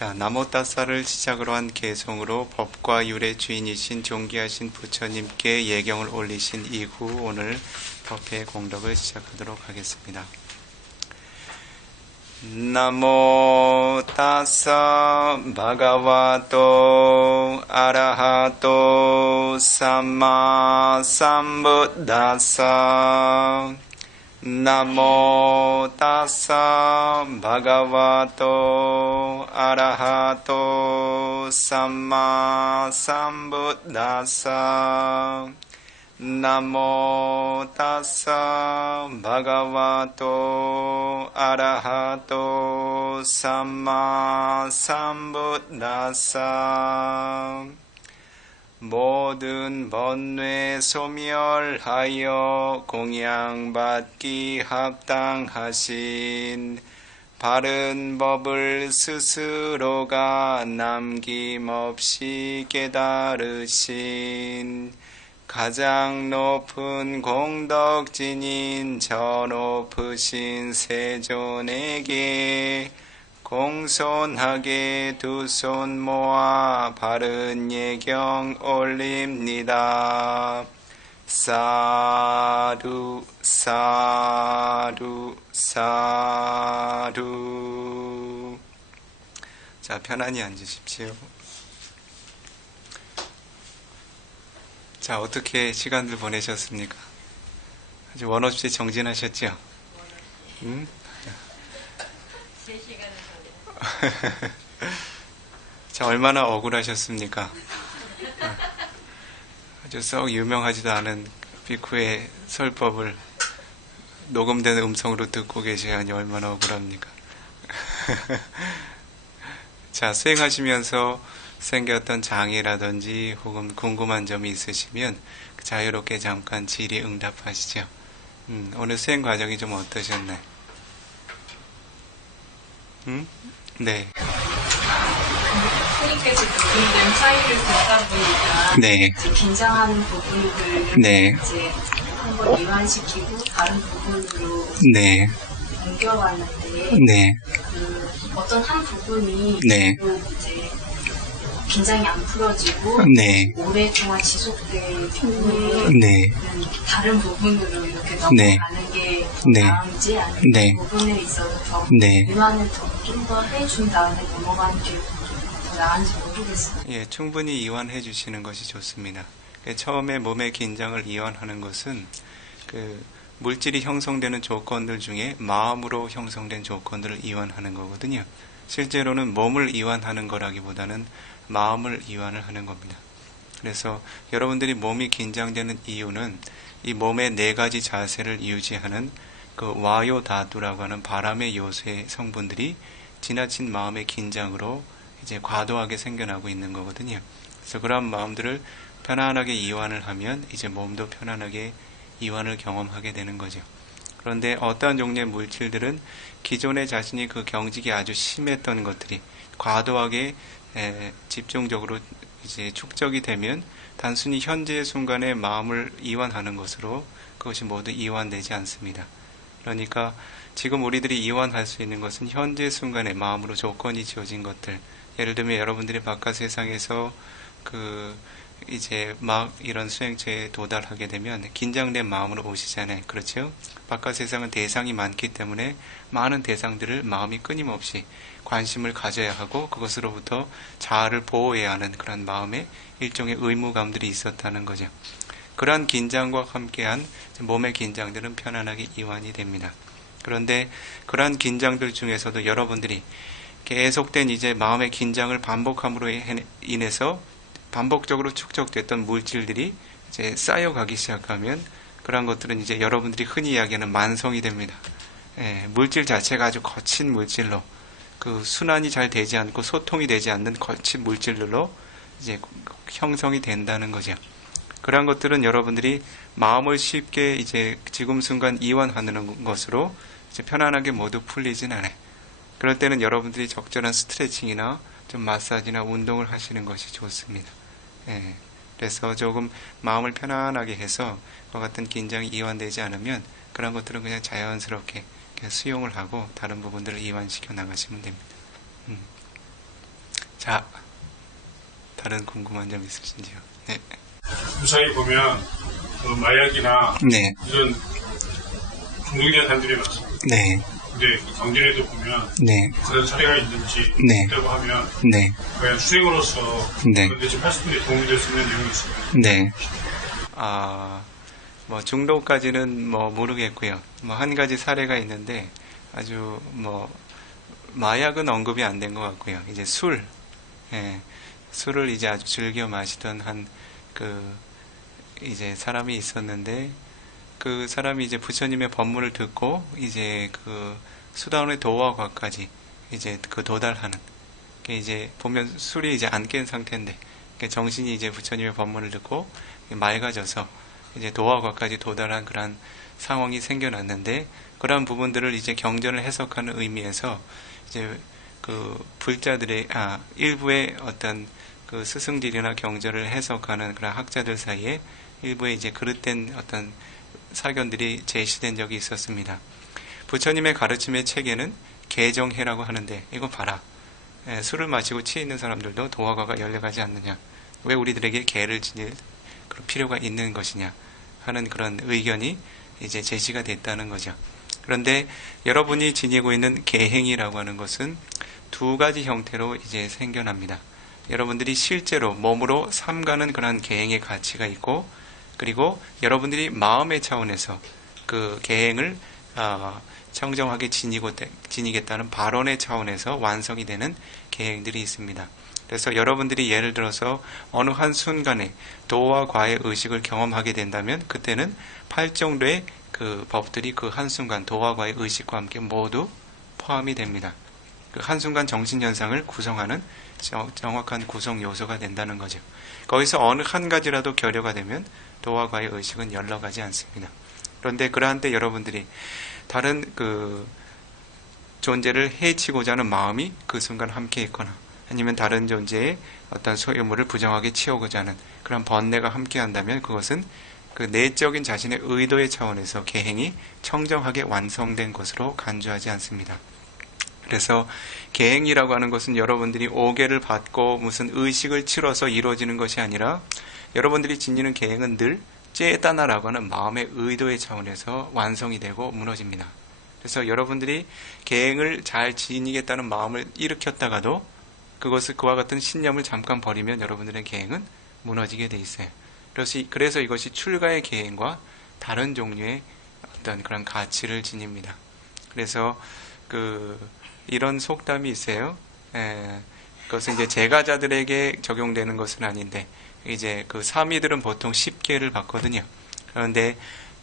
자, 나모따사를 시작으로 한 개송으로 법과 율의 주인이신 존귀하신 부처님께 예경을 올리신 이후 오늘 법회 공덕을 시작하도록 하겠습니다. 나모따사 바가와토 아라하토 삼마 삼부다사 나모 따사 바가와토 아라하토 삼마 삼부다사 나모 따사 바가와토 아라하토 삼마 삼부다사 모든 번뇌 소멸하여 공양받기 합당하신 바른 법을 스스로가 남김없이 깨달으신 가장 높은 공덕진인 저 높으신 세존에게 공손하게 두 손 모아 바른 예경 올립니다. 사두 사두 사두. 자, 편안히 앉으십시오. 자, 어떻게 시간들 보내셨습니까? 아주 원 없이 정진하셨죠? 응? 3시간을 자, 얼마나 억울하셨습니까? 아주 썩 유명하지도 않은 비쿠의 설법을 녹음된 음성으로 듣고 계셔야 하니 얼마나 억울합니까? 자, 수행하시면서 생겼던 장애라든지 혹은 궁금한 점이 있으시면 자유롭게 잠깐 질의응답하시죠. 오늘 수행 과정이 좀 어떠셨나요? 네. 스님께서 부분들 차이를 듣다 보니까 네. 이제 긴장하는 부분들을 네. 이제 한번 이완시키고 다른 부분으로 네. 옮겨왔는데 네. 그 어떤 한 부분이 네. 또 이제 긴장이 안 풀어지고 네. 오랫동안 지속될 경우에 네. 다른 부분으로 이렇게 네. 넘어가는 게 네. 나은지 아니면 네. 그 부분에 있어서 더 네. 이완을 좀 더 해준 다음에 넘어가는 게 더 나은지 모르겠어요. 예, 충분히 이완해 주시는 것이 좋습니다. 처음에 몸의 긴장을 이완하는 것은 그 물질이 형성되는 조건들 중에 마음으로 형성된 조건들을 이완하는 거거든요. 실제로는 몸을 이완하는 거라기보다는 마음을 이완을 하는 겁니다. 그래서 여러분들이 몸이 긴장되는 이유는 이 몸의 4가지 자세를 유지하는 그 와요다두라고 하는 바람의 요소의 성분들이 지나친 마음의 긴장으로 이제 과도하게 생겨나고 있는 거거든요. 그래서 그러한 마음들을 편안하게 이완을 하면 이제 몸도 편안하게 이완을 경험하게 되는 거죠. 그런데 어떠한 종류의 물질들은 기존에 자신이 그 경직이 아주 심했던 것들이 과도하게 집중적으로 이제 축적이 되면 단순히 현재의 순간에 마음을 이완하는 것으로 그것이 모두 이완되지 않습니다. 그러니까 지금 우리들이 이완할 수 있는 것은 현재 순간에 마음으로 조건이 지어진 것들. 예를 들면 여러분들이 바깥 세상에서 이제 막 이런 수행처에 도달하게 되면 긴장된 마음으로 오시잖아요. 그렇죠? 바깥 세상은 대상이 많기 때문에 많은 대상들을 마음이 끊임없이 관심을 가져야 하고 그것으로부터 자아를 보호해야 하는 그런 마음의 일종의 의무감들이 있었다는 거죠. 그러한 긴장과 함께한 몸의 긴장들은 편안하게 이완이 됩니다. 그런데 그러한 긴장들 중에서도 여러분들이 계속된 이제 마음의 긴장을 반복함으로 인해서 반복적으로 축적됐던 물질들이 이제 쌓여가기 시작하면 그러한 것들은 이제 여러분들이 흔히 이야기하는 만성이 됩니다. 물질 자체가 아주 거친 물질로 그 순환이 잘 되지 않고 소통이 되지 않는 거친 물질들로 이제 형성이 된다는 거죠. 그러한 것들은 여러분들이 마음을 쉽게 이제 지금 순간 이완하는 것으로 이제 편안하게 모두 풀리진 않아요. 그럴 때는 여러분들이 적절한 스트레칭이나 좀 마사지나 운동을 하시는 것이 좋습니다. 그래서 조금 마음을 편안하게 해서 그와 같은 긴장이 이완되지 않으면 그런 것들은 그냥 자연스럽게 그냥 수용을 하고 다른 부분들을 이완시켜 나가시면 됩니다. 자, 다른 궁금한 점 있으신지요? 네. 무사히 보면 마약이나 네. 이런 중독된 사람들이 많습니다. 네. 근데 경전에도 보면 네. 그런 사례가 있는지 네. 있다고 하면 네. 과연 수행으로서 네. 그런데 좀 80분에 도움이 될 수 있는 내용이 있습니다. 네. 뭐 중독까지는 뭐 모르겠고요. 뭐 한 가지 사례가 있는데 아주 뭐 마약은 언급이 안 된 것 같고요. 이제 술, 예, 술을 이제 아주 즐겨 마시던 이제 사람이 있었는데 그 사람이 이제 부처님의 법문을 듣고 이제 그 수다원의 도화과까지 이제 그 도달하는 이제 보면 술이 이제 안 깬 상태인데 정신이 이제 부처님의 법문을 듣고 맑아져서 이제 도화과까지 도달한 그런 상황이 생겨났는데 그러한 부분들을 이제 경전을 해석하는 의미에서 이제 그 불자들의 일부의 어떤 그 스승들이나 경전을 해석하는 그런 학자들 사이에 일부의 이제 그릇된 어떤 사견들이 제시된 적이 있었습니다. 부처님의 가르침의 체계는 개정해라고 하는데 이거 봐라. 술을 마시고 취해 있는 사람들도 도화과가 열려가지 않느냐. 왜 우리들에게 개를 지닐 그런 필요가 있는 것이냐 하는 그런 의견이 이제 제시가 됐다는 거죠. 그런데 여러분이 지니고 있는 개행이라고 하는 것은 두 가지 형태로 이제 생겨납니다. 여러분들이 실제로 몸으로 삼가는 그런 개행의 가치가 있고 그리고 여러분들이 마음의 차원에서 그 개행을 청정하게 지니겠다는 발언의 차원에서 완성이 되는 개행들이 있습니다. 그래서 여러분들이 예를 들어서 어느 한 순간에 도와 과의 의식을 경험하게 된다면 그때는 8정도의 그 법들이 그 한순간 도와 과의 의식과 함께 모두 포함이 됩니다. 그 한순간 정신현상을 구성하는 정확한 구성 요소가 된다는 거죠. 거기서 어느 한 가지라도 결여가 되면 도와 과의 의식은 열러가지 않습니다. 그런데 그러한 때 여러분들이 다른 그 존재를 해치고자 하는 마음이 그 순간 함께 있거나 아니면 다른 존재의 어떤 소유물을 부정하게 치우고자 하는 그런 번뇌가 함께 한다면 그것은 그 내적인 자신의 의도의 차원에서 개행이 청정하게 완성된 것으로 간주하지 않습니다. 그래서 개행이라고 하는 것은 여러분들이 오개를 받고 무슨 의식을 치러서 이루어지는 것이 아니라 여러분들이 지니는 개행은 늘 째따나라고 하는 마음의 의도의 차원에서 완성이 되고 무너집니다. 그래서 여러분들이 개행을 잘 지니겠다는 마음을 일으켰다가도 그것을 그와 같은 신념을 잠깐 버리면 여러분들의 개행은 무너지게 돼 있어요. 그래서 이것이 출가의 개행과 다른 종류의 어떤 그런 가치를 지닙니다. 그래서 이런 속담이 있어요. 그것은 이제 제가자들에게 적용되는 것은 아닌데 이제 그 사미들은 보통 10개를 받거든요. 그런데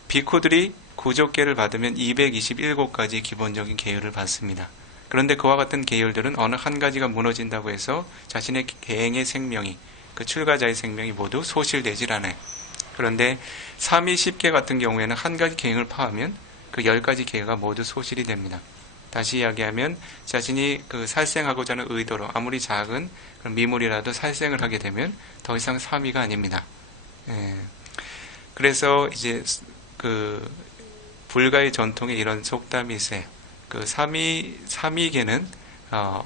비쿠들이 구족계를 받으면 227가지 기본적인 계율을 받습니다. 그런데 그와 같은 계율들은 어느 한 가지가 무너진다고 해서 자신의 개행의 생명이 그 출가자의 생명이 모두 소실되질 않아요. 그런데 3위 10개 같은 경우에는 한 가지 계행을 파하면 그 10가지 계가 모두 소실이 됩니다. 다시 이야기하면 자신이 그 살생하고자 하는 의도로 아무리 작은 그런 미물이라도 살생을 하게 되면 더 이상 3위가 아닙니다. 그래서 이제 그 불가의 전통에 이런 속담이 있어요. 그 3위계는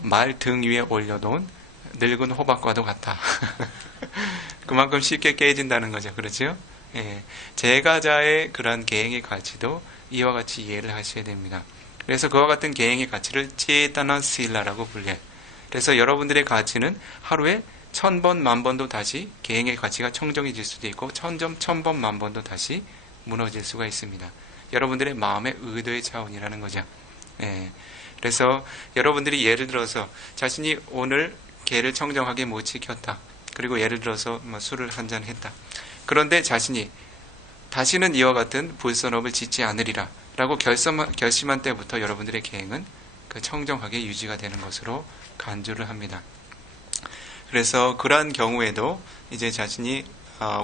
말 등 위에 올려놓은 늙은 호박과도 같다. 그만큼 쉽게 깨진다는 거죠. 그렇죠? 제가자의 그런 계행의 가치도 이와 같이 이해를 하셔야 됩니다. 그래서 그와 같은 계행의 가치를 제타나 실라라고 불려요. 그래서 여러분들의 가치는 하루에 1000번, 10,000번도 다시 계행의 가치가 청정해질 수도 있고 1000점, 1000번, 10,000번도 다시 무너질 수가 있습니다. 여러분들의 마음의 의도의 차원이라는 거죠. 그래서 여러분들이 예를 들어서 자신이 오늘 계를 청정하게 못 지켰다. 그리고 예를 들어서 술을 한잔 했다. 그런데 자신이 다시는 이와 같은 불선업을 짓지 않으리라 라고 결심한 때부터 여러분들의 계행은 그 청정하게 유지가 되는 것으로 간주를 합니다. 그래서 그러한 경우에도 이제 자신이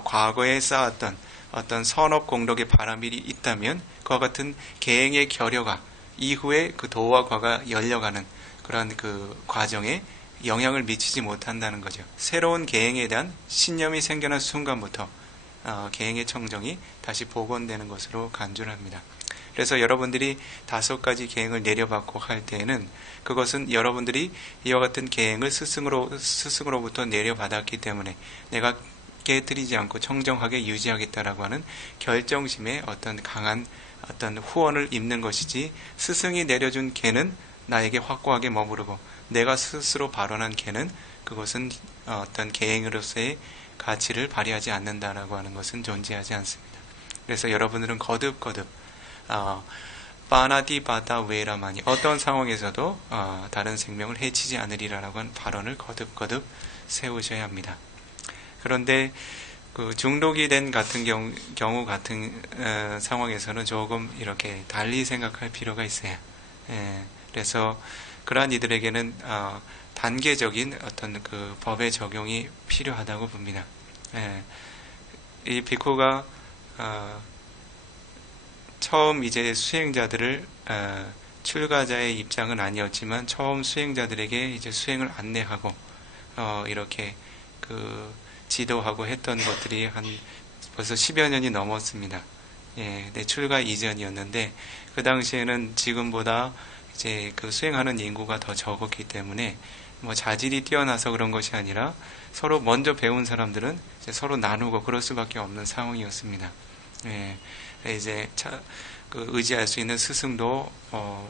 과거에 쌓았던 어떤 선업 공덕의 바람이 있다면 그와 같은 계행의 결여가 이후에 그 도와 과가 열려가는 그런 그 과정에 영향을 미치지 못한다는 거죠. 새로운 계행에 대한 신념이 생겨난 순간부터 계행의 청정이 다시 복원되는 것으로 간주를 합니다. 그래서 여러분들이 5가지 계행을 내려받고 할 때에는 그것은 여러분들이 이와 같은 계행을 스승으로부터 내려받았기 때문에 내가 깨뜨리지 않고 청정하게 유지하겠다라고 하는 결정심에 어떤 강한 어떤 후원을 입는 것이지, 스승이 내려준 계는 나에게 확고하게 머무르고 내가 스스로 발언한 계는 그것은 어떤 계행으로서의 가치를 발휘하지 않는다라고 하는 것은 존재하지 않습니다. 그래서 여러분들은 거듭거듭 빠나디바다 웨라마니, 어떤 상황에서도 다른 생명을 해치지 않으리라라고 하는 발언을 거듭거듭 세우셔야 합니다. 그런데 그 중독이 된 같은 경우 같은 상황에서는 조금 이렇게 달리 생각할 필요가 있어요. 그래서 그러한 이들에게는 단계적인 어떤 그 법의 적용이 필요하다고 봅니다. 이 비코가 처음 이제 수행자들을 출가자의 입장은 아니었지만 처음 수행자들에게 이제 수행을 안내하고 이렇게 그 지도하고 했던 것들이 한 벌써 10여 년이 넘었습니다. 네, 출가 이전이었는데 그 당시에는 지금보다 이제 그 수행하는 인구가 더 적었기 때문에 뭐 자질이 뛰어나서 그런 것이 아니라 서로 먼저 배운 사람들은 이제 서로 나누고 그럴 수밖에 없는 상황이었습니다. 이제 그 의지할 수 있는 스승도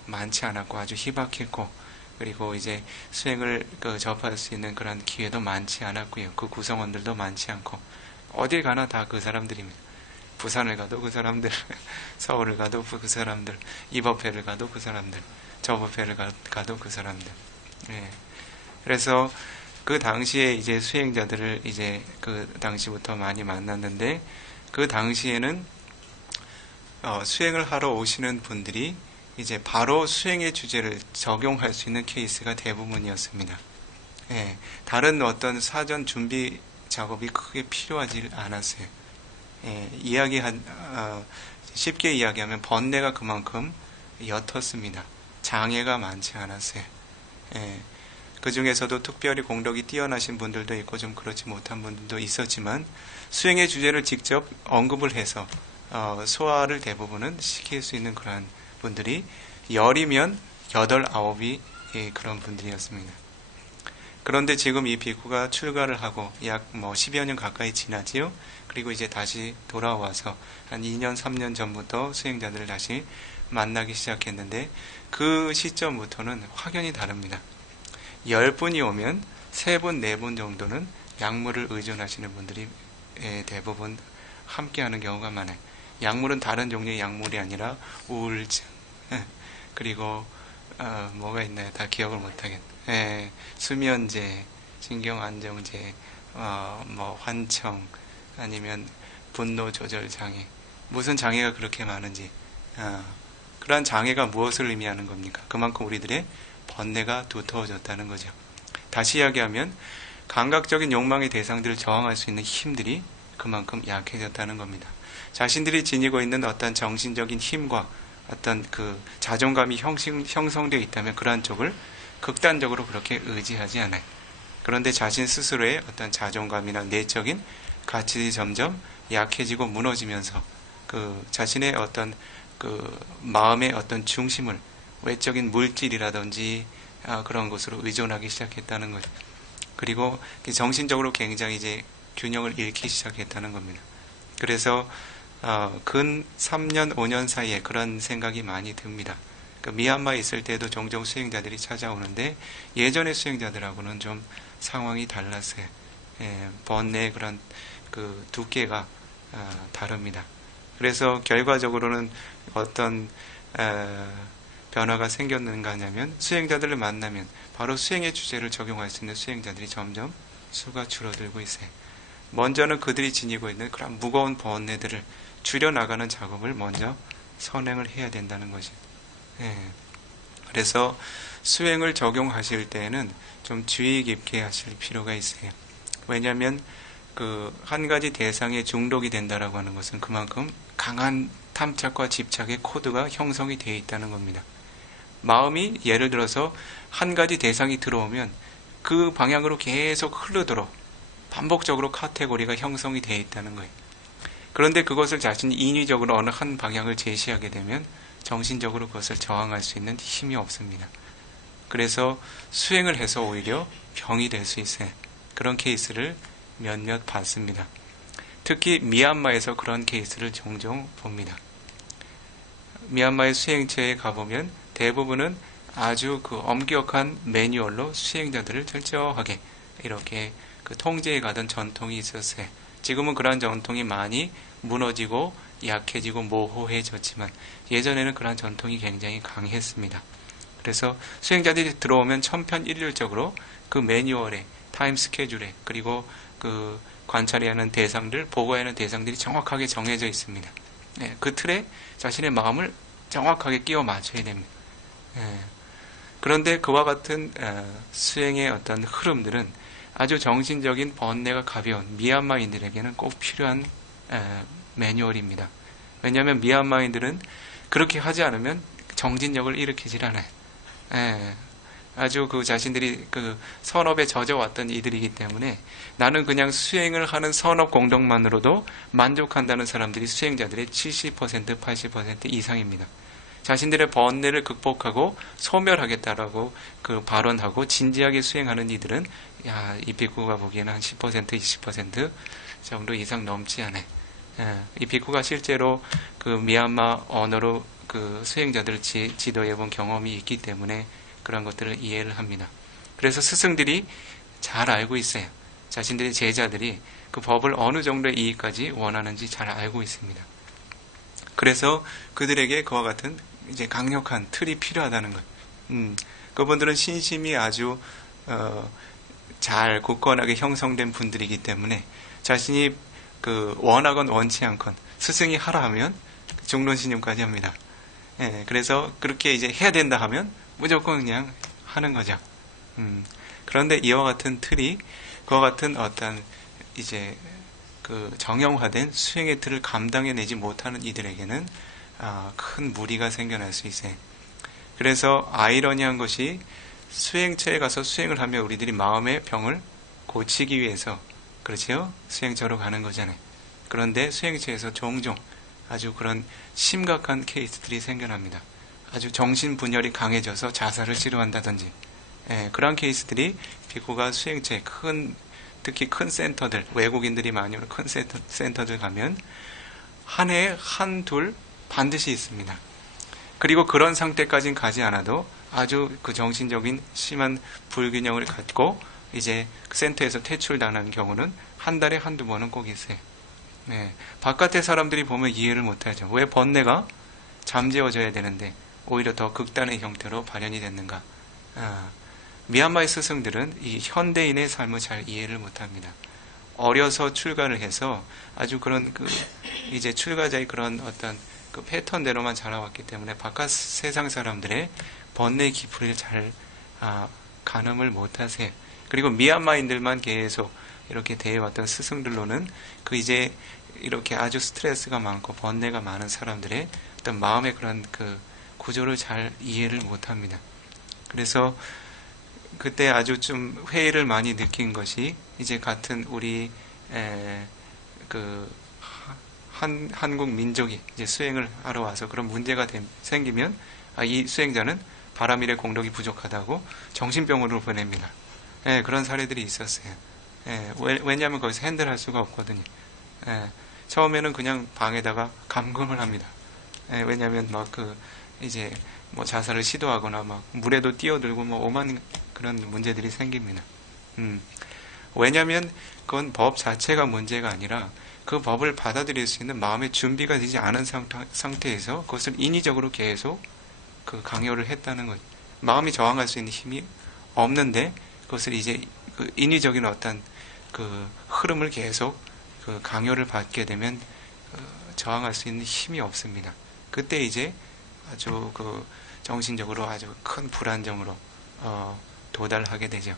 많지 않았고 아주 희박했고, 그리고 이제 수행을 접할 수 있는 그런 기회도 많지 않았고요. 그 구성원들도 많지 않고 어딜 가나 다 그 사람들입니다. 부산을 가도 그 사람들, 서울을 가도 그 사람들, 이 법회를 가도 그 사람들, 저 법회를 가도 그 사람들. 그래서 그 당시에 이제 수행자들을 이제 그 당시부터 많이 만났는데, 그 당시에는 수행을 하러 오시는 분들이 이제 바로 수행의 주제를 적용할 수 있는 케이스가 대부분이었습니다. 다른 사전 준비 작업이 크게 필요하지 않았어요. 쉽게 이야기하면 번뇌가 그만큼 옅었습니다. 장애가 많지 않았어요. 그 중에서도 특별히 공덕이 뛰어나신 분들도 있고 좀 그렇지 못한 분들도 있었지만 수행의 주제를 직접 언급을 해서 소화를 대부분은 시킬 수 있는 그러한 분들이 10이면 8, 9이 그런 분들이었습니다. 그런데 지금 이 비구가 출가를 하고 약 10여 년 가까이 지나지요. 그리고 이제 다시 돌아와서 한 2년, 3년 전부터 수행자들을 다시 만나기 시작했는데, 그 시점부터는 확연히 다릅니다. 10분이 오면 3분, 4분 정도는 약물을 의존하시는 분들이 대부분 함께하는 경우가 많아요. 약물은 다른 종류의 약물이 아니라 우울증, 그리고 뭐가 있나요? 다 기억을 못하겠네. 수면제, 신경안정제, 환청, 아니면 분노 조절 장애. 무슨 장애가 그렇게 많은지. 그러한 장애가 무엇을 의미하는 겁니까? 그만큼 우리들의 번뇌가 두터워졌다는 거죠. 다시 이야기하면 감각적인 욕망의 대상들을 저항할 수 있는 힘들이 그만큼 약해졌다는 겁니다. 자신들이 지니고 있는 어떤 정신적인 힘과 어떤 그 자존감이 형성되어 있다면 그러한 쪽을 극단적으로 그렇게 의지하지 않아요. 그런데 자신 스스로의 어떤 자존감이나 내적인 가치들이 점점 약해지고 무너지면서 그 자신의 어떤 그 마음의 어떤 중심을 외적인 물질이라든지 그런 것으로 의존하기 시작했다는 거죠. 그리고 정신적으로 굉장히 이제 균형을 잃기 시작했다는 겁니다. 그래서 근 3년, 5년 사이에 그런 생각이 많이 듭니다. 미얀마에 있을 때도 종종 수행자들이 찾아오는데 예전의 수행자들하고는 좀 상황이 달랐어요. 번뇌의 그런 그 두께가 다릅니다. 그래서 결과적으로는 어떤 변화가 생겼는가 하냐면, 수행자들을 만나면 바로 수행의 주제를 적용할 수 있는 수행자들이 점점 수가 줄어들고 있어요. 먼저는 그들이 지니고 있는 그런 무거운 번뇌들을 줄여나가는 작업을 먼저 선행을 해야 된다는 거죠. 그래서 수행을 적용하실 때에는 좀 주의 깊게 하실 필요가 있어요. 왜냐하면 그 한 가지 대상에 중독이 된다라고 하는 것은 그만큼 강한 탐착과 집착의 코드가 형성이 되어 있다는 겁니다. 마음이 예를 들어서 한 가지 대상이 들어오면 그 방향으로 계속 흐르도록 반복적으로 카테고리가 형성이 되어 있다는 거예요. 그런데 그것을 자신이 인위적으로 어느 한 방향을 제시하게 되면 정신적으로 그것을 저항할 수 있는 힘이 없습니다. 그래서 수행을 해서 오히려 병이 될 수 있어요. 그런 케이스를 몇몇 봤습니다. 특히 미얀마에서 그런 케이스를 종종 봅니다. 미얀마의 수행체에 가보면 대부분은 아주 그 엄격한 매뉴얼로 수행자들을 철저하게 이렇게 그 통제해 가던 전통이 있었어요. 지금은 그러한 전통이 많이 무너지고 약해지고 모호해졌지만 예전에는 그러한 전통이 굉장히 강했습니다. 그래서 수행자들이 들어오면 천편일률적으로 그 매뉴얼에 타임 스케줄에 그리고 그 관찰해야 하는 대상들, 보고해야 하는 대상들이 정확하게 정해져 있습니다. 그 틀에 자신의 마음을 정확하게 끼워 맞춰야 됩니다. 그런데 그와 같은 수행의 어떤 흐름들은 아주 정신적인 번뇌가 가벼운 미얀마인들에게는 꼭 필요한 매뉴얼입니다. 왜냐하면 미얀마인들은 그렇게 하지 않으면 정진력을 일으키질 않아요. 아주 그 자신들이 그 선업에 젖어왔던 이들이기 때문에 나는 그냥 수행을 하는 선업 공덕만으로도 만족한다는 사람들이 수행자들의 70%, 80% 이상입니다. 자신들의 번뇌를 극복하고 소멸하겠다라고 그 발언하고 진지하게 수행하는 이들은 이 비쿠가 보기에는 한 10%, 20% 정도 이상 넘지 않아요. 이 비쿠가 실제로 그 미얀마 언어로 그 수행자들을 지도해 본 경험이 있기 때문에 그런 것들을 이해를 합니다. 그래서 스승들이 잘 알고 있어요. 자신들의 제자들이 그 법을 어느 정도의 이익까지 원하는지 잘 알고 있습니다. 그래서 그들에게 그와 같은 이제 강력한 틀이 필요하다는 것. 그분들은 신심이 아주 잘 굳건하게 형성된 분들이기 때문에 자신이 그 원하건 원치 않건 스승이 하라 하면 중론신념까지 합니다. 그래서 그렇게 이제 해야 된다 하면 무조건 그냥 하는 거죠. 그런데 이와 같은 틀이 그와 같은 어떤 이제 그 정형화된 수행의 틀을 감당해내지 못하는 이들에게는 큰 무리가 생겨날 수 있어요. 그래서 아이러니한 것이 수행처에 가서 수행을 하며 우리들이 마음의 병을 고치기 위해서 그렇지요? 수행처로 가는 거잖아요. 그런데 수행처에서 종종 아주 그런 심각한 케이스들이 생겨납니다. 아주 정신분열이 강해져서 자살을 시도한다든지 그런 케이스들이 비구가 수행처에 특히 큰 센터들, 외국인들이 많이 오는 큰 센터들 가면 한 해에 한둘 반드시 있습니다. 그리고 그런 상태까지는 가지 않아도 아주 그 정신적인 심한 불균형을 갖고 이제 그 센터에서 퇴출당하는 경우는 한 달에 한두 번은 꼭 있어요. 바깥의 사람들이 보면 이해를 못하죠. 왜 번뇌가 잠재워져야 되는데 오히려 더 극단의 형태로 발현이 됐는가. 미얀마의 스승들은 이 현대인의 삶을 잘 이해를 못합니다. 어려서 출가를 해서 아주 그런 이제 출가자의 그런 어떤 그 패턴대로만 자라왔기 때문에 바깥 세상 사람들의 번뇌의 깊이를 잘 가늠을 못하세요. 그리고 미얀마인들만 계속 이렇게 대해왔던 스승들로는 그 이제 이렇게 아주 스트레스가 많고 번뇌가 많은 사람들의 어떤 마음의 그런 그 구조를 잘 이해를 못합니다. 그래서 그때 아주 좀 회의를 많이 느낀 것이 이제 같은 우리 한국 민족이 이제 수행을 하러 와서 그런 문제가 생기면 이 수행자는 바람일의 공덕이 부족하다고 정신병원으로 보냅니다. 그런 사례들이 있었어요. 왜냐하면 거기서 핸들할 수가 없거든요. 처음에는 그냥 방에다가 감금을 합니다. 왜냐하면 이제 자살을 시도하거나 물에도 뛰어들고 오만 그런 문제들이 생깁니다. 왜냐하면 그건 법 자체가 문제가 아니라 그 법을 받아들일 수 있는 마음의 준비가 되지 않은 상태에서 그것을 인위적으로 계속 그 강요를 했다는 거죠. 마음이 저항할 수 있는 힘이 없는데 그것을 이제 그 인위적인 어떤 그 흐름을 계속 그 강요를 받게 되면 저항할 수 있는 힘이 없습니다. 그때 이제 아주 그 정신적으로 아주 큰 불안정으로 도달하게 되죠.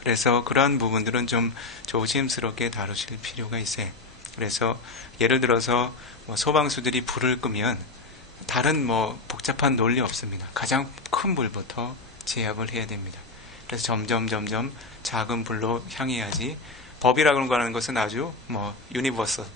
그래서 그러한 부분들은 좀 조심스럽게 다루실 필요가 있어요. 그래서 예를 들어서 소방수들이 불을 끄면 다른 복잡한 논리 없습니다. 가장 큰 불부터 제압을 해야 됩니다. 그래서 점점 작은 불로 향해야지 법이라고 하는 것은 아주 유니버설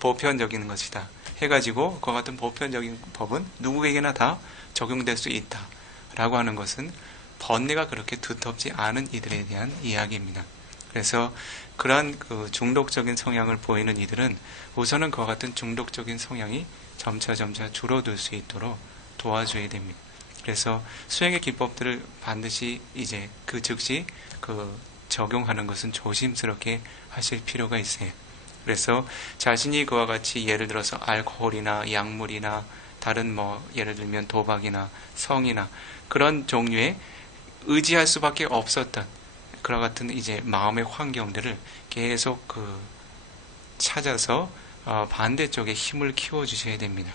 보편적인 것이다. 해가지고 그와 같은 보편적인 법은 누구에게나 다 적용될 수 있다라고 하는 것은 번뇌가 그렇게 두텁지 않은 이들에 대한 이야기입니다. 그래서 그러한 그 중독적인 성향을 보이는 이들은 우선은 그와 같은 중독적인 성향이 점차 줄어들 수 있도록 도와줘야 됩니다. 그래서 수행의 기법들을 반드시 이제 그 즉시 그 적용하는 것은 조심스럽게 하실 필요가 있어요. 그래서 자신이 그와 같이 예를 들어서 알코올이나 약물이나 다른 예를 들면 도박이나 성이나 그런 종류의 의지할 수밖에 없었던 그와 같은 이제 마음의 환경들을 계속 찾아서 반대쪽에 힘을 키워 주셔야 됩니다.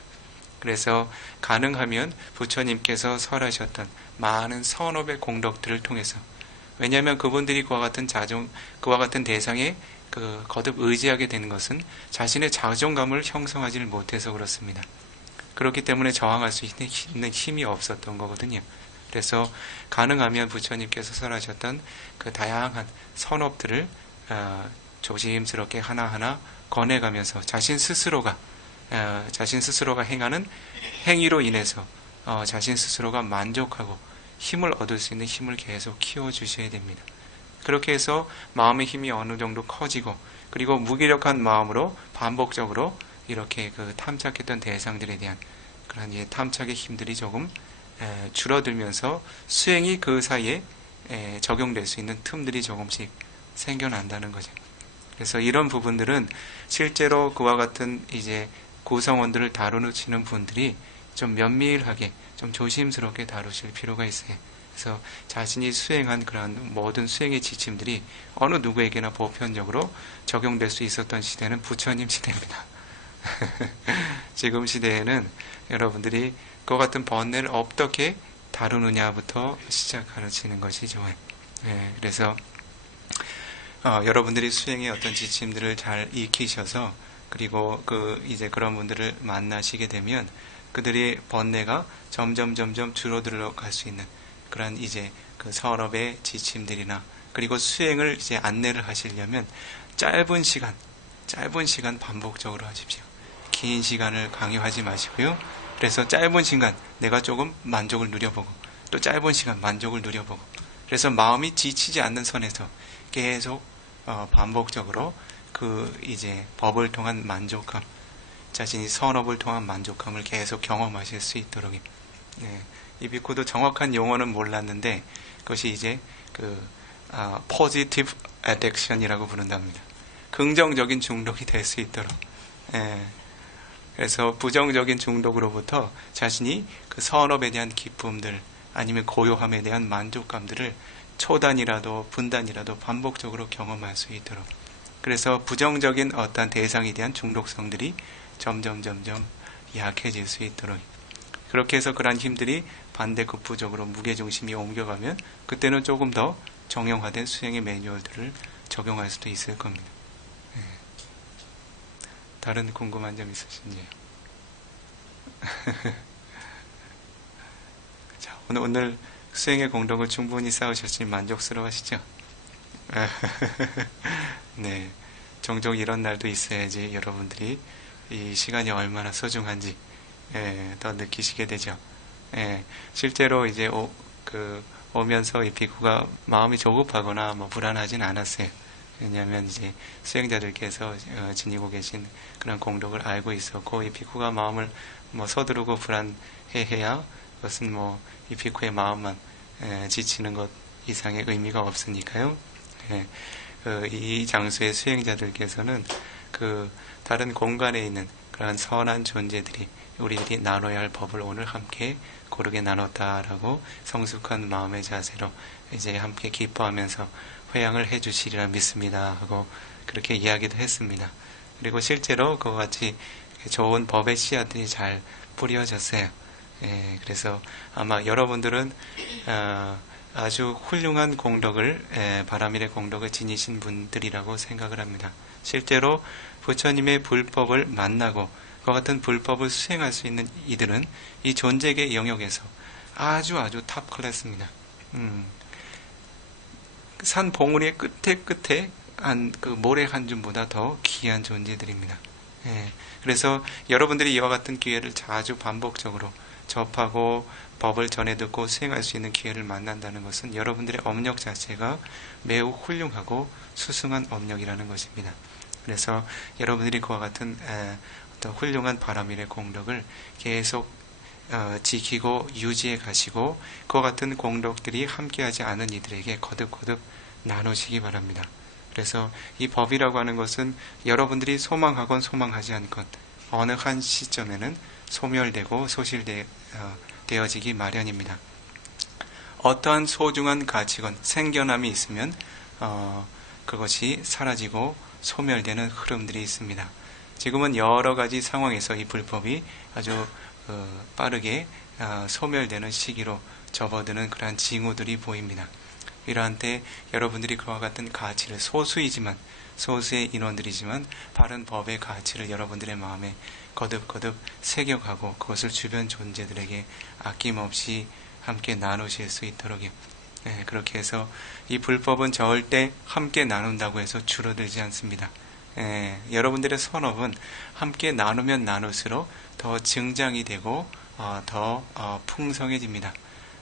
그래서 가능하면 부처님께서 설하셨던 많은 선업의 공덕들을 통해서, 왜냐하면 그분들이 그와 같은 대상에 거듭 의지하게 되는 것은 자신의 자존감을 형성하지를 못해서 그렇습니다. 그렇기 때문에 저항할 수 있는 힘이 없었던 거거든요. 그래서 가능하면 부처님께서 설하셨던 그 다양한 선업들을 조심스럽게 하나하나 꺼내가면서 자신 스스로가 행하는 행위로 인해서 자신 스스로가 만족하고 힘을 얻을 수 있는 힘을 계속 키워주셔야 됩니다. 그렇게 해서 마음의 힘이 어느 정도 커지고, 그리고 무기력한 마음으로 반복적으로 이렇게 탐착했던 대상들에 대한 그런 탐착의 힘들이 조금 줄어들면서 수행이 그 사이에 적용될 수 있는 틈들이 조금씩 생겨난다는 거죠. 그래서 이런 부분들은 실제로 그와 같은 이제 구성원들을 다루시는 분들이 좀 면밀하게, 좀 조심스럽게 다루실 필요가 있어요. 그래서 자신이 수행한 그러한 모든 수행의 지침들이 어느 누구에게나 보편적으로 적용될 수 있었던 시대는 부처님 시대입니다. 지금 시대에는 여러분들이 그와 같은 번뇌를 어떻게 다루느냐부터 시작하시는 것이 좋아요. 그래서 여러분들이 수행의 어떤 지침들을 잘 익히셔서, 그리고 이제 그런 분들을 만나시게 되면 그들의 번뇌가 점점 줄어들어 갈 수 있는 그런 이제 그 선업의 지침들이나, 그리고 수행을 이제 안내를 하시려면 짧은 시간 반복적으로 하십시오. 긴 시간을 강요하지 마시고요. 그래서 짧은 시간 내가 조금 만족을 누려보고, 또 짧은 시간 만족을 누려보고, 그래서 마음이 지치지 않는 선에서 계속 반복적으로 이제 법을 통한 만족감, 자신이 선업을 통한 만족감을 계속 경험하실 수 있도록. 이 비쿠도 정확한 용어는 몰랐는데 그것이 이제 positive addiction이라고 부른답니다. 긍정적인 중독이 될 수 있도록. 그래서 부정적인 중독으로부터 자신이 그 선업에 대한 기쁨들, 아니면 고요함에 대한 만족감들을 초단이라도 분단이라도 반복적으로 경험할 수 있도록. 그래서 부정적인 어떤 대상에 대한 중독성들이 점점 약해질 수 있도록. 그렇게 해서 그러한 힘들이 반대급부적으로 무게중심이 옮겨가면 그때는 조금 더 정형화된 수행의 매뉴얼들을 적용할 수도 있을 겁니다. 다른 궁금한 점 있으신지요? 자, 오늘 수행의 공덕을 충분히 쌓으셨으니 만족스러워하시죠? 네, 종종 이런 날도 있어야지 여러분들이 이 시간이 얼마나 소중한지 더 느끼시게 되죠. 실제로 이제 오면서 이 비구가 마음이 조급하거나 불안하진 않았어요. 왜냐하면 이제 수행자들께서 지니고 계신 그런 공덕을 알고 있었고, 이 비구가 마음을 서두르고 불안해해야 그것은 이 비구의 마음만 지치는 것 이상의 의미가 없으니까요. 이 장소의 수행자들께서는 다른 공간에 있는 그런 선한 존재들이 우리들이 나눠야 할 법을 오늘 함께 고르게 나눴다라고 성숙한 마음의 자세로 이제 함께 기뻐하면서 회양을 해주시리라 믿습니다 하고 그렇게 이야기도 했습니다. 그리고 실제로 그와 같이 좋은 법의 씨앗들이 잘 뿌려졌어요. 그래서 아마 여러분들은 아주 훌륭한 공덕을, 바라밀의 공덕을 지니신 분들이라고 생각을 합니다. 실제로 부처님의 불법을 만나고 그와 같은 불법을 수행할 수 있는 이들은 이 존재계 영역에서 아주 탑 클래스입니다. 산 봉우리의 끝에 모래 한 줌보다 더 귀한 존재들입니다. 예, 그래서 여러분들이 이와 같은 기회를 자주 반복적으로 접하고 법을 전해 듣고 수행할 수 있는 기회를 만난다는 것은 여러분들의 업력 자체가 매우 훌륭하고 수승한 업력이라는 것입니다. 그래서 여러분들이 그와 같은 어떤 훌륭한 바라밀의 공덕을 계속 지키고 유지해 가시고 그와 같은 공덕들이 함께하지 않은 이들에게 거듭거듭 나누시기 바랍니다. 그래서 이 법이라고 하는 것은 여러분들이 소망하건 소망하지 않건 어느 한 시점에는 소멸되고 소실되어지기 마련입니다. 어떠한 소중한 가치건 생겨남이 있으면 그것이 사라지고 소멸되는 흐름들이 있습니다. 지금은 여러 가지 상황에서 이 불법이 아주 빠르게 소멸되는 시기로 접어드는 그러한 징후들이 보입니다. 이러한 때 여러분들이 그와 같은 가치를 소수의 인원들이지만 바른 법의 가치를 여러분들의 마음에 거듭거듭 새겨가고 그것을 주변 존재들에게 아낌없이 함께 나누실 수 있도록요. 그렇게 해서 이 불법은 절대 함께 나눈다고 해서 줄어들지 않습니다. 여러분들의 선업은 함께 나누면 나눌수록 더 증장이 되고 더 풍성해집니다.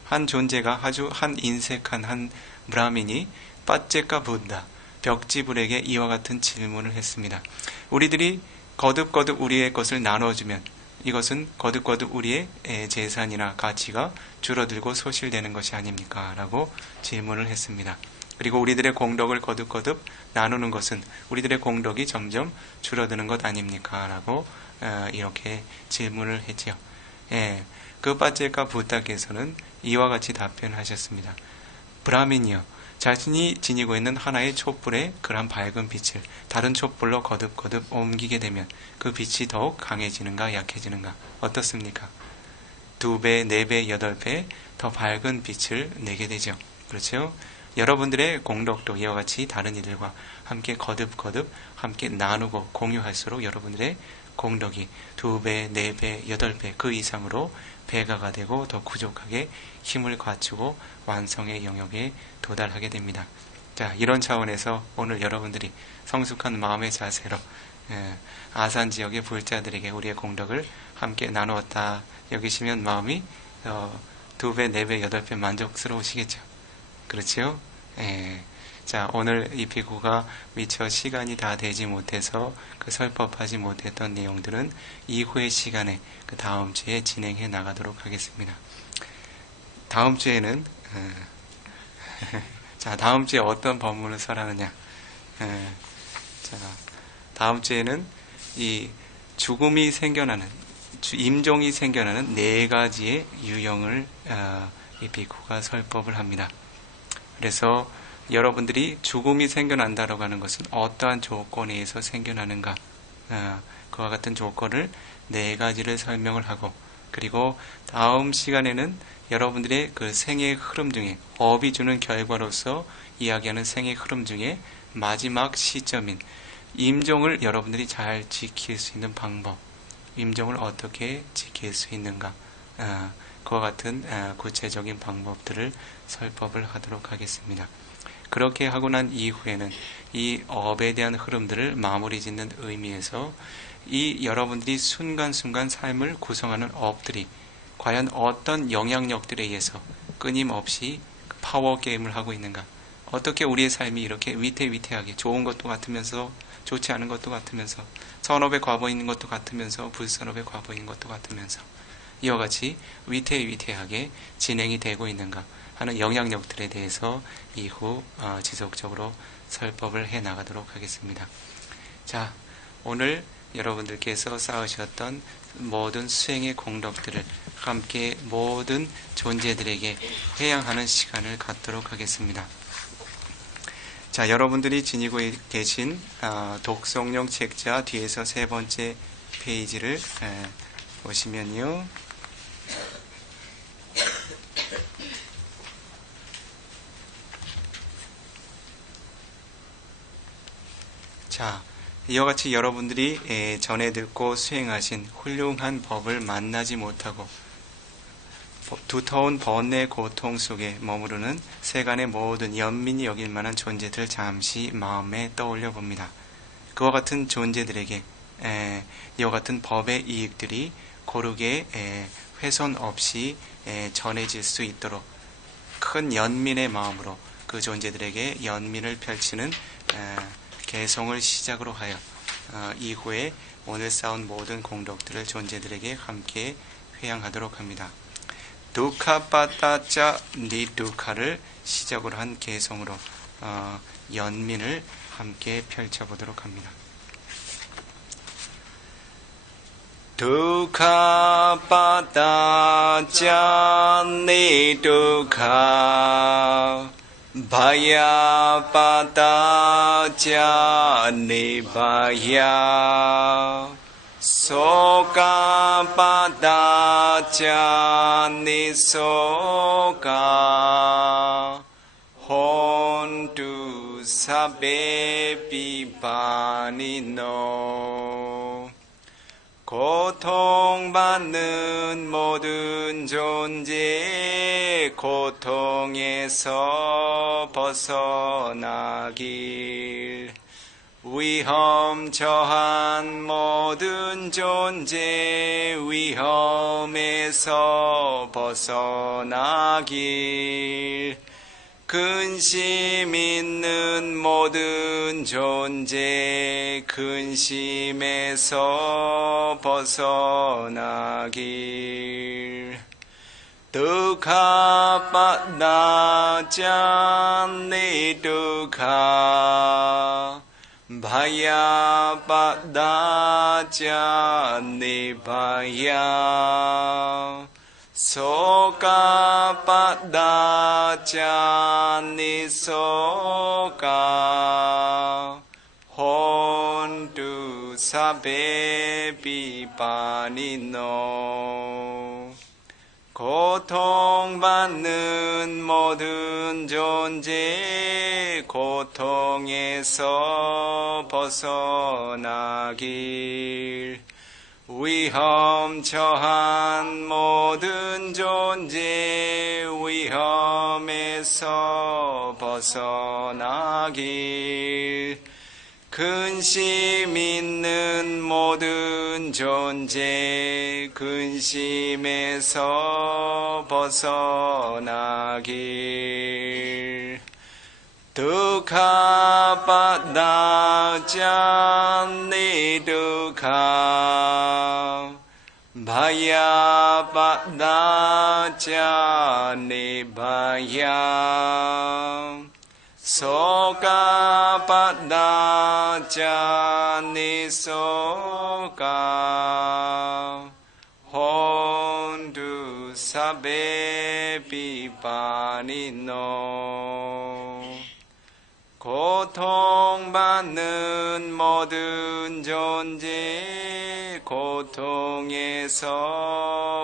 한 존재가 아주 한 인색한 한 브라민이 빠제카 부다 벽지불에게 이와 같은 질문을 했습니다. 우리들이 거듭거듭 우리의 것을 나눠주면 이것은 거듭거듭 우리의 재산이나 가치가 줄어들고 소실되는 것이 아닙니까? 라고 질문을 했습니다. 그리고 우리들의 공덕을 거듭거듭 나누는 것은 우리들의 공덕이 점점 줄어드는 것 아닙니까? 라고 이렇게 질문을 했지요. 그 빠제카 부다께서는 이와 같이 답변하셨습니다. 브라민이여, 자신이 지니고 있는 하나의 촛불의 그런 밝은 빛을 다른 촛불로 거듭거듭 옮기게 되면 그 빛이 더욱 강해지는가 약해지는가 어떻습니까? 2배, 4배, 8배 더 밝은 빛을 내게 되죠. 그렇죠? 여러분들의 공덕도 이와 같이 다른 이들과 함께 거듭거듭 함께 나누고 공유할수록 여러분들의 공덕이 2배, 4배, 8배 그 이상으로 배가가 되고 더 부족하게 힘을 갖추고 완성의 영역에 도달하게 됩니다. 자, 이런 차원에서 오늘 여러분들이 성숙한 마음의 자세로 아산 지역의 불자들에게 우리의 공덕을 함께 나누었다 여기시면 마음이 2배, 4배, 8배 만족스러우시겠죠. 그렇지요? 자, 오늘 이 비구가 미처 시간이 다 되지 못해서 그 설법하지 못했던 내용들은 이후의 시간에 그 다음 주에 진행해 나가도록 하겠습니다. 다음 주에는 자, 다음 주에 어떤 법문을 설하느냐? 자, 다음 주에는 이 죽음이 생겨나는 임종이 생겨나는 4가지의 유형을 이 비구가 설법을 합니다. 그래서 여러분들이 죽음이 생겨난다라고 하는 것은 어떠한 조건에 의해서 생겨나는가 그와 같은 조건을 4가지를 설명을 하고 그리고 다음 시간에는 여러분들의 그 생의 흐름 중에 업이 주는 결과로서 이야기하는 생의 흐름 중에 마지막 시점인 임종을 여러분들이 잘 지킬 수 있는 방법 임종을 어떻게 지킬 수 있는가 그와 같은 구체적인 방법들을 설법을 하도록 하겠습니다. 그렇게 하고 난 이후에는 이 업에 대한 흐름들을 마무리 짓는 의미에서 이 여러분들이 순간순간 삶을 구성하는 업들이 과연 어떤 영향력들에 의해서 끊임없이 파워 게임을 하고 있는가 어떻게 우리의 삶이 이렇게 위태위태하게 좋은 것도 같으면서 좋지 않은 것도 같으면서 선업에 과보인 것도 같으면서 불선업에 과보인 것도 같으면서 이와 같이 위태위태하게 진행이 되고 있는가 하는 영향력들에 대해서 이후 지속적으로 설법을 해 나가도록 하겠습니다. 자, 오늘 여러분들께서 쌓으셨던 모든 수행의 공덕들을 함께 모든 존재들에게 회양하는 시간을 갖도록 하겠습니다. 자, 여러분들이 지니고 계신 독송용 책자 뒤에서 3번째 페이지를 보시면요. 자, 이와 같이 여러분들이 전해 듣고 수행하신 훌륭한 법을 만나지 못하고 두터운 번뇌 고통 속에 머무르는 세간의 모든 연민이 여길 만한 존재들 잠시 마음에 떠올려 봅니다. 그와 같은 존재들에게 이와 같은 법의 이익들이 고르게 훼손 없이 전해질 수 있도록 큰 연민의 마음으로 그 존재들에게 연민을 펼치는 개송을 시작으로 하여 이후에 오늘 쌓은 모든 공덕들을 존재들에게 함께 회양하도록 합니다. 두카빠따짜 니두카를 시작으로 한 개송으로 연민을 함께 펼쳐보도록 합니다. 두카빠따짜 니두카 바야빠따짜 니바야 소카빠따짜 니소카 혼두 사베비바니노 고통받는 모든 존재 고통에서 벗어나길 위험 처한 모든 존재 위험에서 벗어나길 근심 있는 모든 존재 근심에서 벗어나길 두카빠따짜 니두카 바야빠따짜 니바야 소카빠따짜 니소카 혼두 사베비바니노 고통받는 모든 존재 고통에서 벗어나길 위험 처한 모든 존재 위험에서 벗어나길 근심 있는 모든 존재 근심에서 벗어나길 두카빠따짜 니두카 바야빠따짜 니바야 소카빠따짜 니소카 혼두 사베비바니노 고통받는 모든 존재 고통에서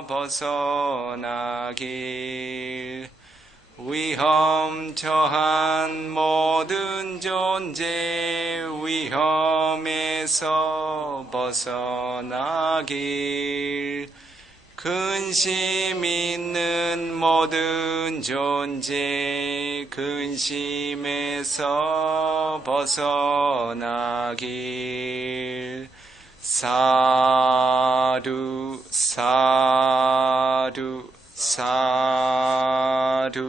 벗어나길 위험 처한 모든 존재 위험에서 벗어나길 근심 있는 모든 존재 근심에서 벗어나길 사두 사두 사두.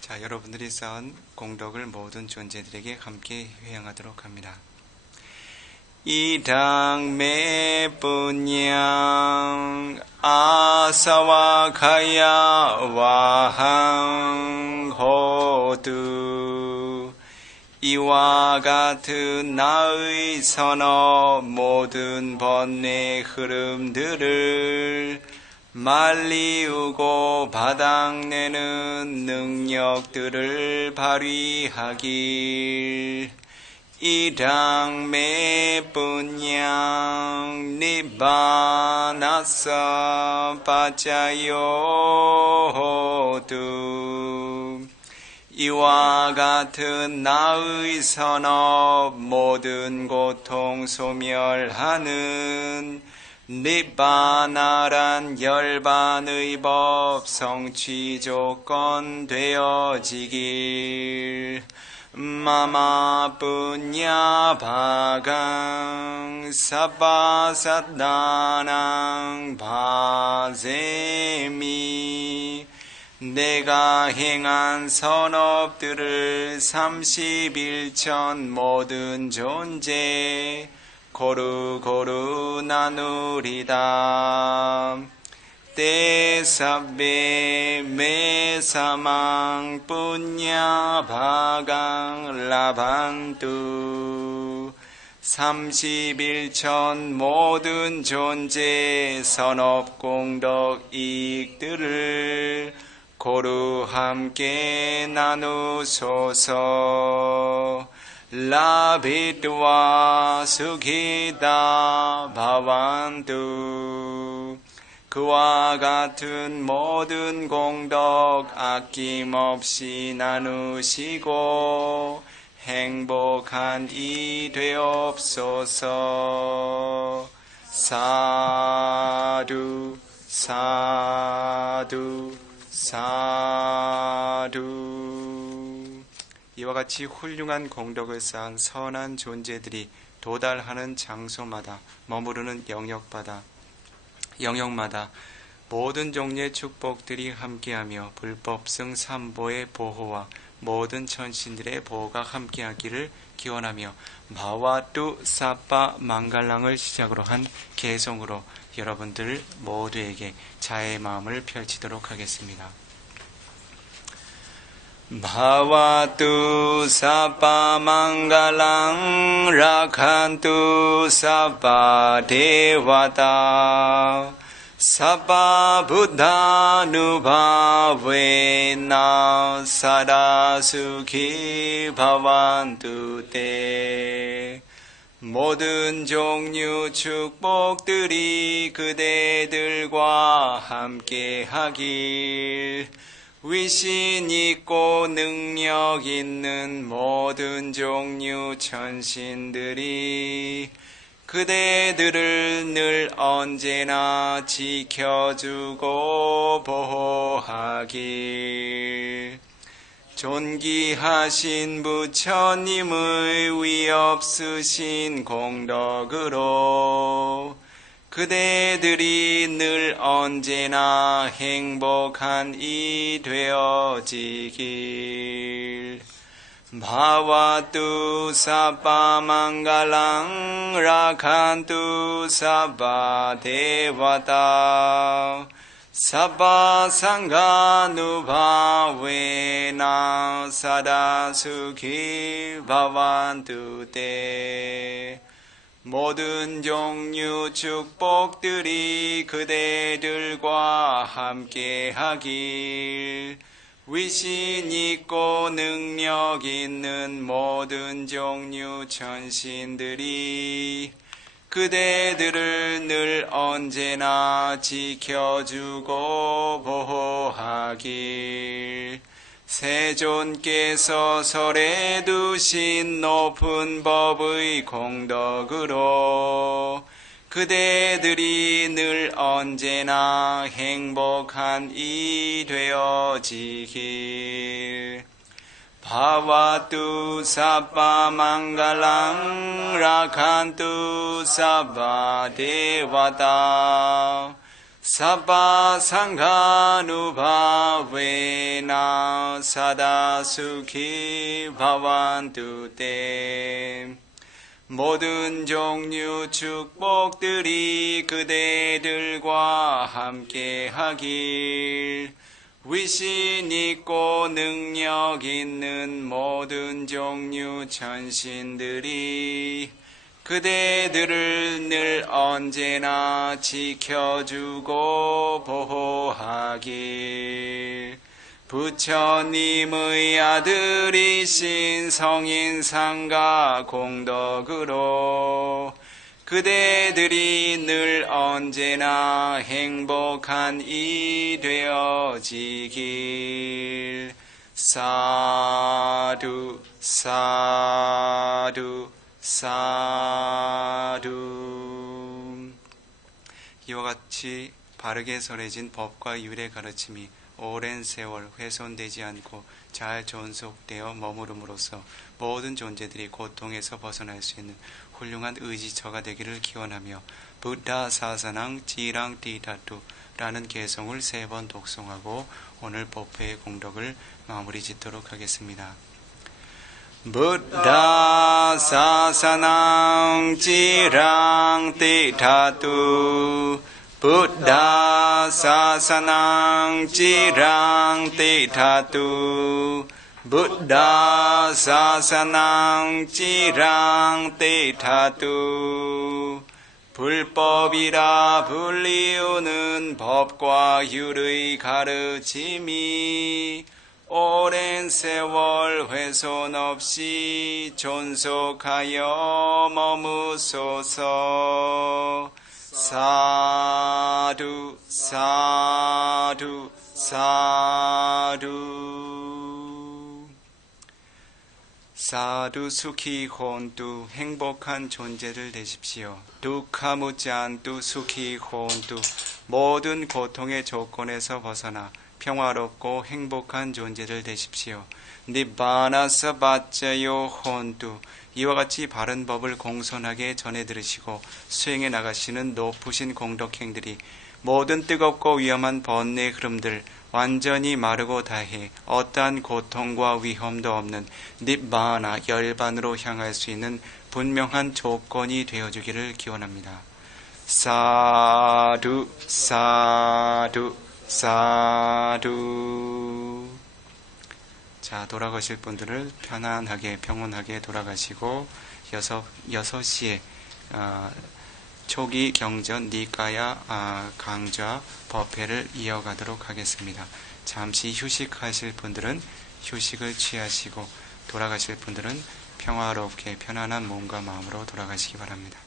자, 여러분들이 쌓은 공덕을 모든 존재들에게 함께 회양하도록 합니다. 이당 메뿌냥 아사와 가야 와항 호두 이와 같은 나의 선업 모든 번뇌 흐름들을 말리우고 바닥내는 능력들을 발휘하길 이당 메뿌냥 니바나사 빠짜요호두 이와 같은 나의 선업 모든 고통 소멸하는 니바나란 열반의 법 성취 조건 되어지길 Mama punya bhagang sabba saddhanang bhajemi. 내가 행한 선업들을 31천 모든 존재 고루고루 나누리다. 때 sabbe me samang punya bhagang labhantu. 31천 모든 존재 선업공덕 이익들을 고루 함께 나누소서. 라비드와 수기다 바완두. 그와 같은 모든 공덕 아낌없이 나누시고 행복한 이 되옵소서. 사두 사두 사두. 이와 같이 훌륭한 공덕을 쌓은 선한 존재들이 도달하는 장소마다 머무르는 영역마다 모든 종류의 축복들이 함께하며 불법승 삼보의 보호와 모든 천신들의 보호가 함께하기를 기원하며 마와뚜 사빠 망갈랑을 시작으로 한 개성으로 여러분들 모두에게 자애의 마음을 펼치도록 하겠습니다. Bhavatu sabba mangalang rakhantu sabba devata sabba buddhanubhavena sada sukhi bhavantu te. 모든 종류 축복들이 그대들과 함께하길. 위신 있고 능력 있는 모든 종류 천신들이 그대들을 늘 언제나 지켜주고 보호하길. 존귀하신 부처님의 위없으신 공덕으로 그대들이 늘 언제나 행복한 이 되어지길. 바와뚜 사빠 망갈랑 라칸뚜 사빠 데와타 사바 상가누바웨나 사다 수키 바완투 때. 모든 종류 축복들이 그대들과 함께하길. 위신 있고 능력 있는 모든 종류 천신들이 그대들을 늘 언제나 지켜주고 보호하길. 세존께서 설에 두신 높은 법의 공덕으로 그대들이 늘 언제나 행복한 이 되어지길. 바와뚜 사빠 망갈랑 라칸뚜 사빠 데와타 사바 상가누바웨나 사다 수키 바완투 때. 모든 종류 축복들이 그대들과 함께하길. 위신 있고 능력 있는 모든 종류 천신들이 그대들을 늘 언제나 지켜주고 보호하길. 부처님의 아들이신 성인상가 공덕으로 그대들이 늘 언제나 행복한 이 되어지길. 사두 사두 사두. 이와 같이 바르게 설해진 법과 율의 가르침이 오랜 세월 훼손되지 않고 잘 존속되어 머무름으로써 모든 존재들이 고통에서 벗어날 수 있는 훌륭한 의지처가 되기를 기원하며 부ddha 사사낭 지랑 디다투 라는 개성을 3번 독송하고 오늘 법회의 공덕을 마무리 짓도록 하겠습니다. 부ddha 사사낭 지랑 디다투 부ddha 사사낭 지랑 디다투 부ddha 사사낭 지랑 디다투 불법이라 불리우는 법과 율의 가르침이 오랜 세월 훼손 없이 존속하여 머무소서. 사두 사두 사두. 사두 수키 혼투 행복한 존재를 되십시오. 두카 무짠투 수키 혼투 모든 고통의 조건에서 벗어나 평화롭고 행복한 존재를 되십시오. 니바나사 바짜요 혼투 이와 같이 바른 법을 공손하게 전해 들으시고 수행해 나가시는 높으신 공덕행들이 모든 뜨겁고 위험한 번뇌의 흐름들 완전히 마르고 다해 어떠한 고통과 위험도 없는 니바나 열반으로 향할 수 있는 분명한 조건이 되어주기를 기원합니다. 사두 사두 사두. 자, 돌아가실 분들을 편안하게 평온하게 돌아가시고 6시에 초기 경전 니까야 강좌 법회를 이어가도록 하겠습니다. 잠시 휴식하실 분들은 휴식을 취하시고 돌아가실 분들은 평화롭게 편안한 몸과 마음으로 돌아가시기 바랍니다.